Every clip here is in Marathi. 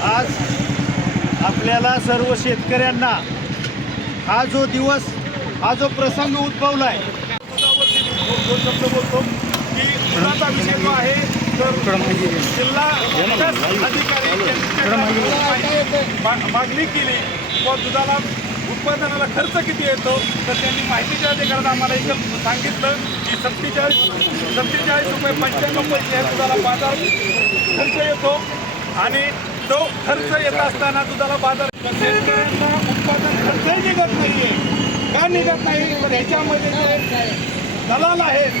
आज आपल्याला सर्व शेतकऱ्यांना हा जो दिवस हा जो प्रसंग उद्भवलाय. दोन शब्द बोलतो की विषय जो आहे तर जिल्हा अधिकारी मागणी केली. व दुधाला उत्पादनाला खर्च किती येतो तर त्यांनी माहितीच्या अधिकारात आम्हाला इथं सांगितलं की सत्तेचाळीस सत्तेचाळीस रुपये पंच्याण्णव पैसे या दुधाला बाजार खर्च येतो. आणि तो खर्च येत असताना दुधाला बाजार शेतकऱ्यांना निघत नाहीये. का निघत नाही? तर ह्याच्यामध्ये जे दलाल आहेत.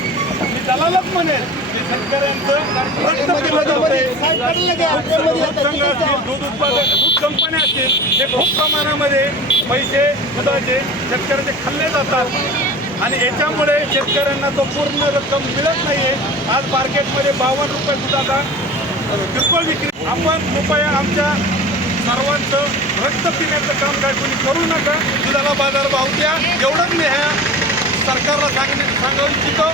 मी दलालच म्हणेल शेतकऱ्यांचं रक्त. दूध उत्पादक दूध कंपन्या असतील हे खूप प्रमाणामध्ये पैसे दुधाचे शेतकऱ्याचे खाल्ले जातात. आणि याच्यामुळे शेतकऱ्यांना तो पूर्ण रक्कम मिळत नाहीये. आज मार्केटमध्ये बावन्न रुपये दुधाचा किरकोळ विक्री. आपण कृपया आमच्या सर्वांचं रक्त पिण्याचं काम काय कोणी करू नका. दुधाला बाजार भाव द्या. एवढंच मी ह्या सरकारला सांगणे सांगू इच्छितो.